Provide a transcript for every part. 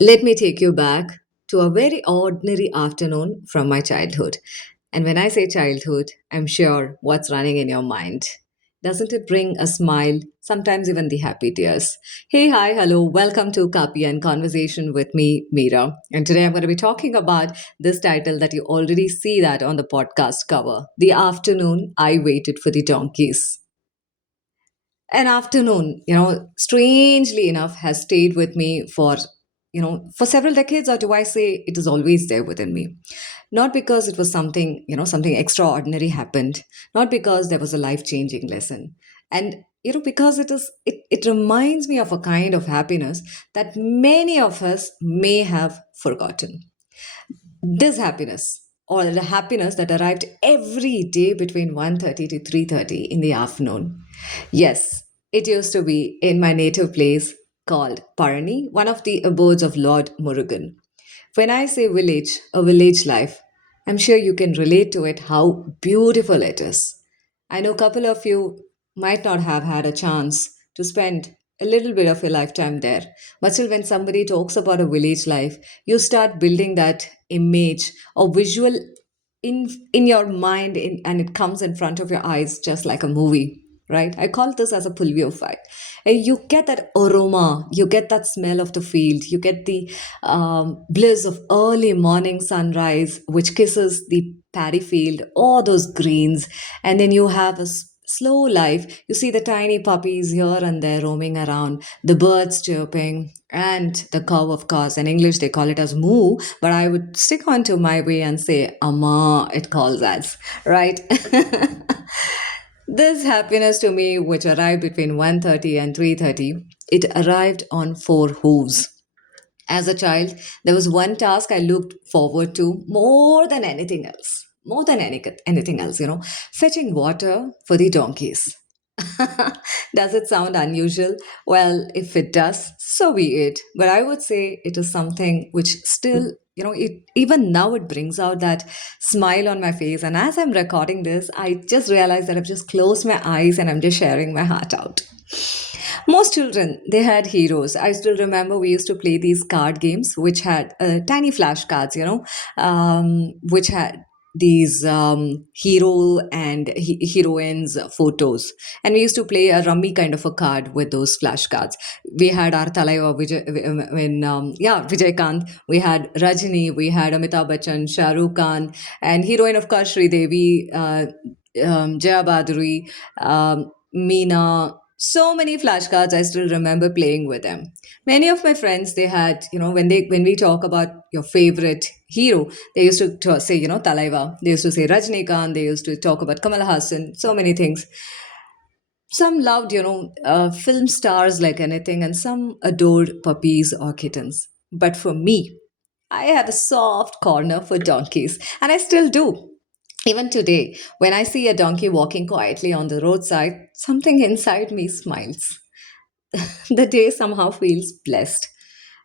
Let me take you back to a very ordinary afternoon from my childhood. And when I say childhood, I'm sure what's running in your mind. Doesn't it bring a smile, sometimes even the happy tears? Hey, hi, hello, welcome to Copy and Conversation with me, Meera. And today I'm going to be talking about this title that you already see that on the podcast cover, The Afternoon I Waited for the Donkeys. An afternoon, strangely enough, has stayed with me for several decades, or do I say it is always there within me? Not because it was something extraordinary happened, not because there was a life changing lesson. And, because it reminds me of a kind of happiness that many of us may have forgotten. This happiness, or the happiness that arrived every day between 1:30 to 3:30 in the afternoon. Yes, it used to be in my native place called Parani, one of the abodes of Lord Murugan. When I say village, a village life, I'm sure you can relate to it how beautiful it is. I know a couple of you might not have had a chance to spend a little bit of your lifetime there. But still, when somebody talks about a village life, you start building that image or visual in your mind, and it comes in front of your eyes just like a movie, right? I call this as a Pulviophile. And you get that aroma, you get that smell of the field, you get the bliss of early morning sunrise, which kisses the paddy field, all those greens, and then you have a slow life. You see the tiny puppies here and there roaming around, the birds chirping, and the cow, of course. In English, they call it as moo, but I would stick on to my way and say ama, it calls as, right? This happiness to me, which arrived between 1:30 and 3:30, it arrived on four hooves. As a child, there was one task I looked forward to more than anything else. More than anything else, fetching water for the donkeys. Does it sound unusual? Well, if it does, so be it. But I would say it is something which still, even now it brings out that smile on my face. And as I'm recording this, I just realized that I've just closed my eyes and I'm just sharing my heart out. Most children, they had heroes. I still remember we used to play these card games, which had tiny flashcards, which had these hero and heroines photos, and we used to play a rummy kind of a card with those flashcards. We had our Talaiva Vijay Kant, we had Rajini, we had Amitabh Bachchan, Shah Rukh Khan, and heroine, of course, Sri Devi, Jaya Baduri, Meena. So many flashcards, I still remember playing with them. Many of my friends, they had, when we talk about your favorite hero, they used to say, Talaiva. They used to say Rajnikant. They used to talk about Kamal Hassan. So many things. Some loved, film stars like anything, and some adored puppies or kittens. But for me, I had a soft corner for donkeys, and I still do. Even today, when I see a donkey walking quietly on the roadside, something inside me smiles. The day somehow feels blessed.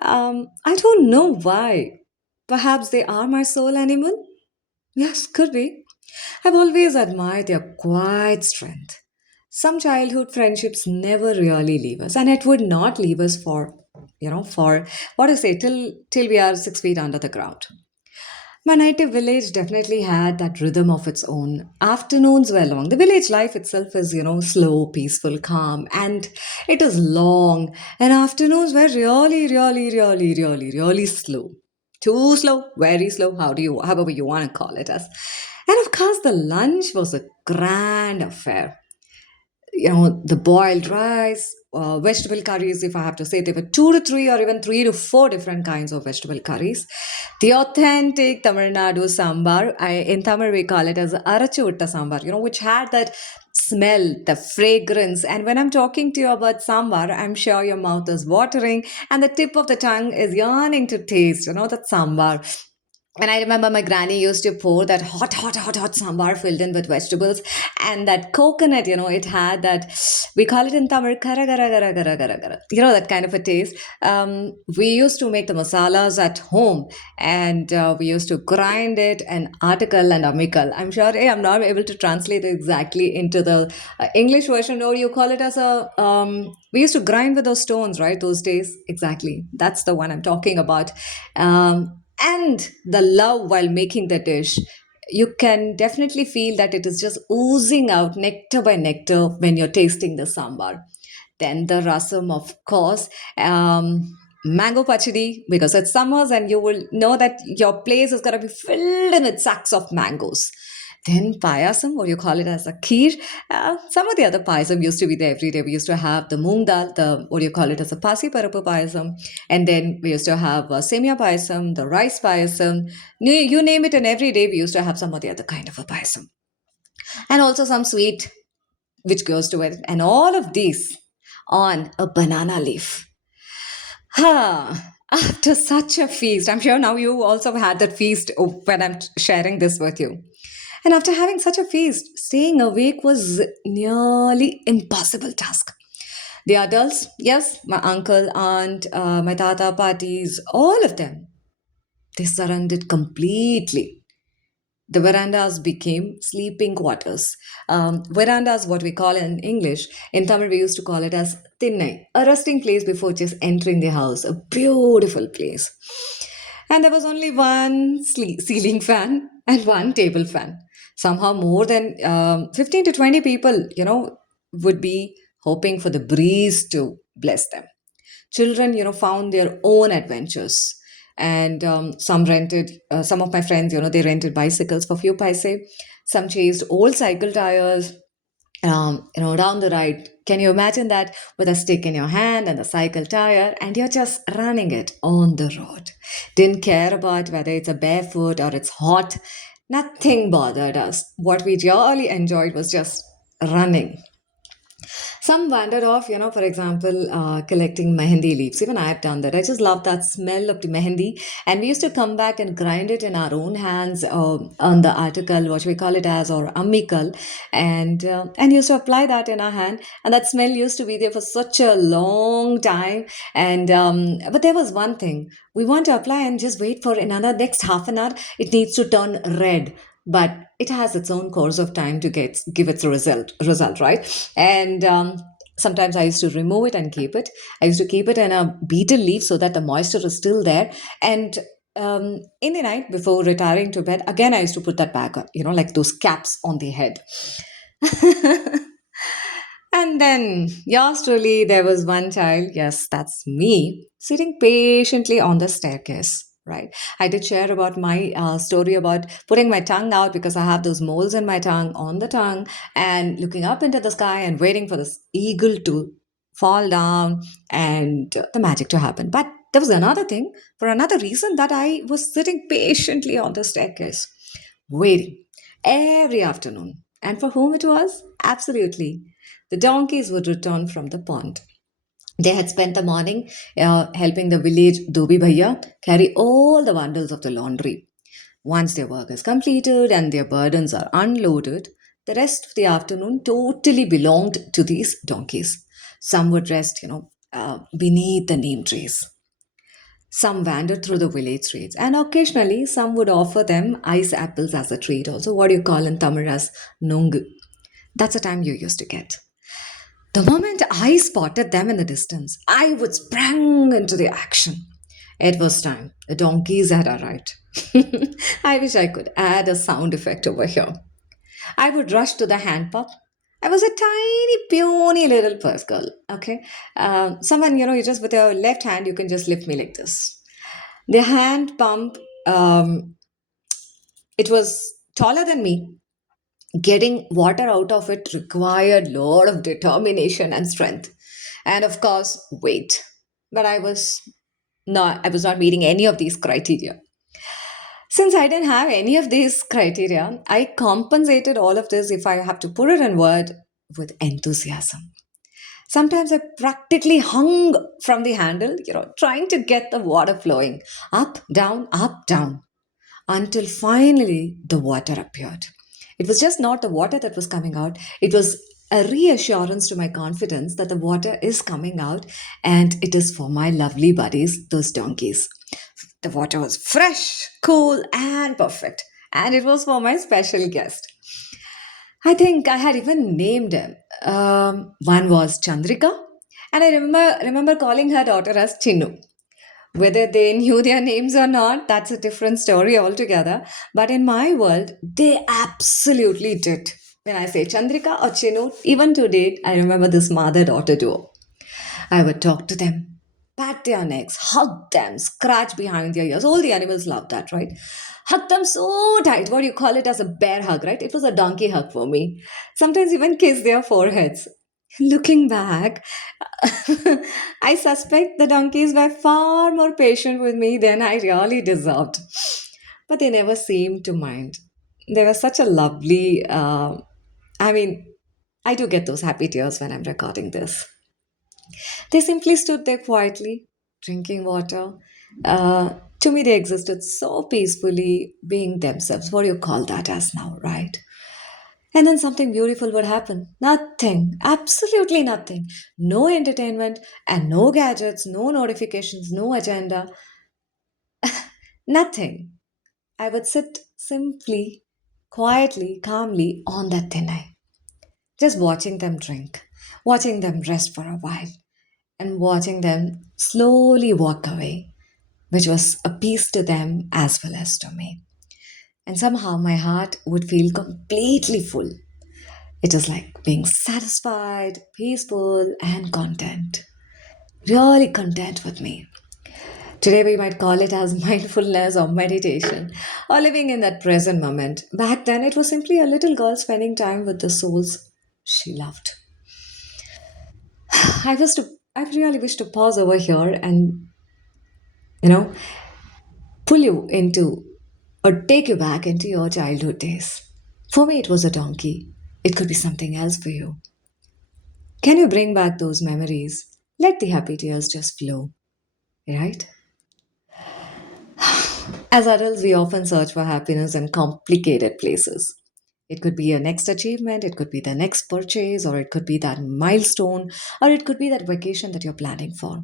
I don't know why. Perhaps they are my soul animal? Yes, could be. I've always admired their quiet strength. Some childhood friendships never really leave us, and it would not leave us for what I say, till we are 6 feet under the ground. My native village definitely had that rhythm of its own. Afternoons were long. The village life itself is, slow, peaceful, calm, and it is long. And afternoons were really, really, really, really, really slow. Too slow, very slow, however you want to call it as. And of course, the lunch was a grand affair. The boiled rice, vegetable curries, if I have to say, there were two to three or even three to four different kinds of vegetable curries. The authentic Tamil Nadu sambar, in Tamil we call it as arachu utta sambar, which had that smell, the fragrance. And when I'm talking to you about sambar, I'm sure your mouth is watering and the tip of the tongue is yearning to taste, that sambar. And I remember my granny used to pour that hot, hot, hot, hot sambar filled in with vegetables and that coconut, it had that, we call it in Tamil, kara, kara, kara, kara, kara, kara. That kind of a taste. We used to make the masalas at home and we used to grind it and article and amikal. I'm sure I'm not able to translate it exactly into the English version, or you call it as we used to grind with those stones, right? Those days. Exactly. That's the one I'm talking about. And the love while making the dish, you can definitely feel that it is just oozing out nectar by nectar when you're tasting the sambar. Then the rasam, of course, mango pachadi, because it's summers and you will know that your place is going to be filled in with sacks of mangoes. Then payasam, what you call it as a kheer. Some of the other payasam used to be there every day. We used to have the moong dal, the what do you call it as a pasi parapu payasam, and then we used to have semia payasam, the rice payasam. You name it, and every day we used to have some of the other kind of a payasam, and also some sweet which goes to it, and all of these on a banana leaf. After such a feast, I'm sure now you also had that feast when I'm sharing this with you. And after having such a feast, staying awake was nearly impossible task. The adults, yes, my uncle, aunt, my tata, parties, all of them, they surrendered completely. The verandas became sleeping quarters. Verandas, what we call in English, in Tamil we used to call it as thinnai, a resting place before just entering the house, a beautiful place. And there was only one ceiling fan and one table fan. Somehow more than 15 to 20 people, would be hoping for the breeze to bless them. Children, found their own adventures. And some of my friends, they rented bicycles for few paise. Some chased old cycle tires, down the ride. Can you imagine that, with a stick in your hand and a cycle tire, and you're just running it on the road? Didn't care about whether it's a barefoot or it's hot. Nothing bothered us. What we really enjoyed was just running. Some wandered off, for example, collecting mehendi leaves. Even I have done that. I just love that smell of the mehendi. And we used to come back and grind it in our own hands on the article, what we call it as, or amikal, and used to apply that in our hand. And that smell used to be there for such a long time. And but there was one thing we want to apply and just wait for another next half an hour. It needs to turn red, but it has its own course of time to give its result, right? And sometimes I used to remove it and keep it. I used to keep it in a beetle leaf so that the moisture is still there. And in the night before retiring to bed, again I used to put that back on, like those caps on the head. And then, yours truly, there was one child, yes, that's me, sitting patiently on the staircase. Right. I did share about my story about putting my tongue out because I have those moles in my tongue, on the tongue, and looking up into the sky and waiting for this eagle to fall down and the magic to happen. But there was another thing, for another reason, that I was sitting patiently on the staircase, waiting every afternoon. And for whom it was? Absolutely. The donkeys would return from the pond. They had spent the morning helping the village Dhobi Bhaiya carry all the bundles of the laundry. Once their work is completed and their burdens are unloaded, the rest of the afternoon totally belonged to these donkeys. Some would rest, beneath the neem trees. Some wandered through the village streets, and occasionally some would offer them ice apples as a treat. Also, what do you call in Tamil as nungu? That's the time you used to get. The moment I spotted them in the distance, I would sprang into the action. It was time. The donkeys had arrived. I wish I could add a sound effect over here. I would rush to the hand pump. I was a tiny, puny little purse girl. Okay, someone, you just with your left hand, you can just lift me like this. The hand pump, it was taller than me. Getting water out of it required lot of determination and strength, and of course, weight. But I was not meeting any of these criteria. Since I didn't have any of these criteria, I compensated all of this, if I have to put it in word, with enthusiasm. Sometimes I practically hung from the handle, trying to get the water flowing up, down, up, down. until finally the water appeared. It was just not the water that was coming out, it was a reassurance to my confidence that the water is coming out and it is for my lovely buddies, those donkeys. The water was fresh, cool, and perfect, and it was for my special guest. I think I had even named him. One was Chandrika, and I remember calling her daughter as Chinnu. Whether they knew their names or not, that's a different story altogether. But in my world, they absolutely did. When I say Chandrika or Chinu, even to date, I remember this mother daughter duo. I would talk to them, pat their necks, hug them, scratch behind their ears. All the animals love that, right? Hug them so tight. What do you call it as a bear hug, right? It was a donkey hug for me. Sometimes even kiss their foreheads. Looking back, I suspect the donkeys were far more patient with me than I really deserved. But they never seemed to mind. They were such a lovely, I mean, I do get those happy tears when I'm recording this. They simply stood there quietly, drinking water. To me, they existed so peacefully, being themselves. What do you call that as now, right? And then something beautiful would happen. Nothing, absolutely nothing. No entertainment and no gadgets, no notifications, no agenda, nothing. I would sit simply, quietly, calmly on that thin eye, just watching them drink, watching them rest for a while, and watching them slowly walk away, which was a peace to them as well as to me. And somehow my heart would feel completely full. It is like being satisfied, peaceful, and content. Really content with me. Today we might call it as mindfulness or meditation or living in that present moment. Back then it was simply a little girl spending time with the souls she loved. I really wish to pause over here and you know pull you into or take you back into your childhood days. For me it was a donkey. It could be something else for you. Can you bring back those memories? Let the happy tears just flow, right? As adults, we often search for happiness in complicated places. It could be a next achievement, it could be the next purchase, or it could be that milestone, or it could be that vacation that you're planning for.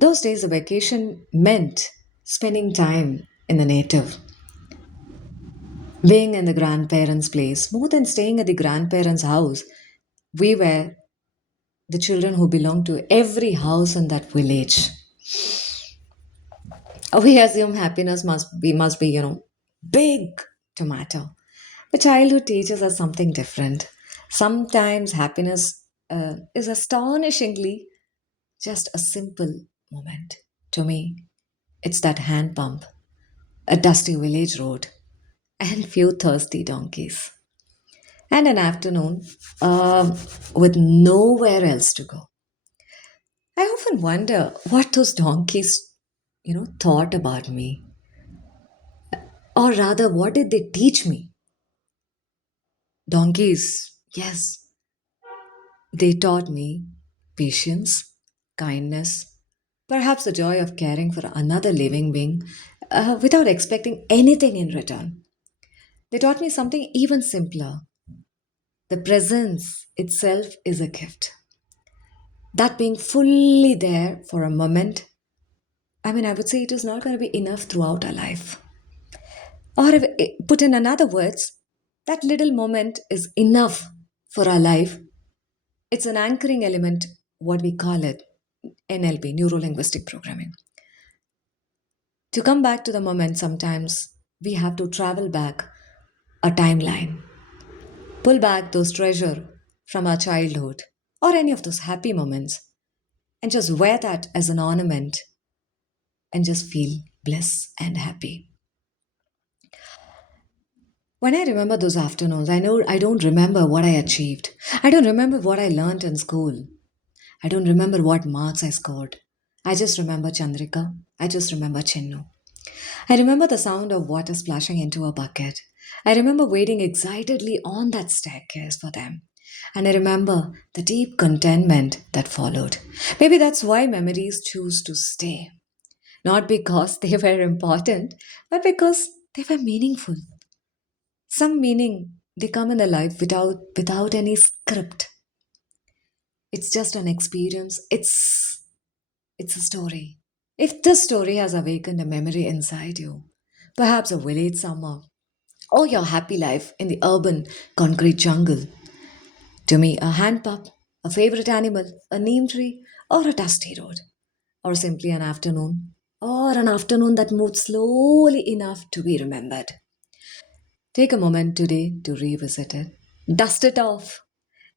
Those days, a vacation meant spending time in the native, being in the grandparents' place. More than staying at the grandparents' house, we were the children who belonged to every house in that village. We assume happiness must be big to matter. But childhood teaches us something different. Sometimes happiness is astonishingly just a simple moment. To me, it's that hand pump, a dusty village road, and few thirsty donkeys, and an afternoon with nowhere else to go. I often wonder what those donkeys, thought about me, or rather, what did they teach me? Donkeys, yes, they taught me patience, kindness, perhaps the joy of caring for another living being without expecting anything in return. They taught me something even simpler. The presence itself is a gift. That being fully there for a moment, I would say it is not going to be enough throughout our life. Or put in another words, that little moment is enough for our life. It's an anchoring element, what we call it, NLP, neuro linguistic programming. To come back to the moment, sometimes we have to travel back a timeline, pull back those treasure from our childhood or any of those happy moments, and just wear that as an ornament and just feel bliss and happy. When I remember those afternoons, I know I don't remember what I achieved. I don't remember what I learned in school. I don't remember what marks I scored. I just remember Chandrika. I just remember Chinnu. I remember the sound of water splashing into a bucket. I remember waiting excitedly on that staircase for them. And I remember the deep contentment that followed. Maybe that's why memories choose to stay. Not because they were important, but because they were meaningful. Some meaning they come in the life without any script. It's just an experience. It's a story. If this story has awakened a memory inside you, perhaps a village summer, or your happy life in the urban concrete jungle, to me, a hand pump, a favorite animal, a neem tree, or a dusty road, or simply an afternoon, or an afternoon that moved slowly enough to be remembered. Take a moment today to revisit it. Dust it off.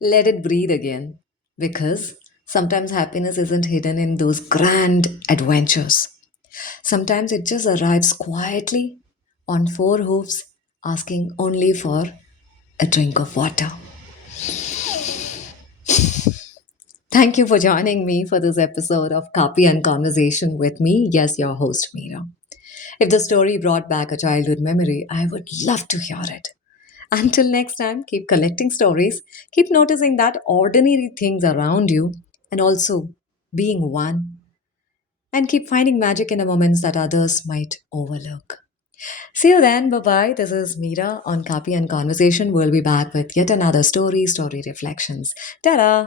Let it breathe again. Because sometimes happiness isn't hidden in those grand adventures. Sometimes it just arrives quietly on four hooves, asking only for a drink of water. Thank you for joining me for this episode of Copy and Conversation with me. Yes, your host, Meera. If the story brought back a childhood memory, I would love to hear it. Until next time, keep collecting stories, keep noticing that ordinary things around you, and also being one, and keep finding magic in the moments that others might overlook. See you then. Bye bye. This is Meera on Copy and Conversation. We'll be back with yet another story reflections. Ta da!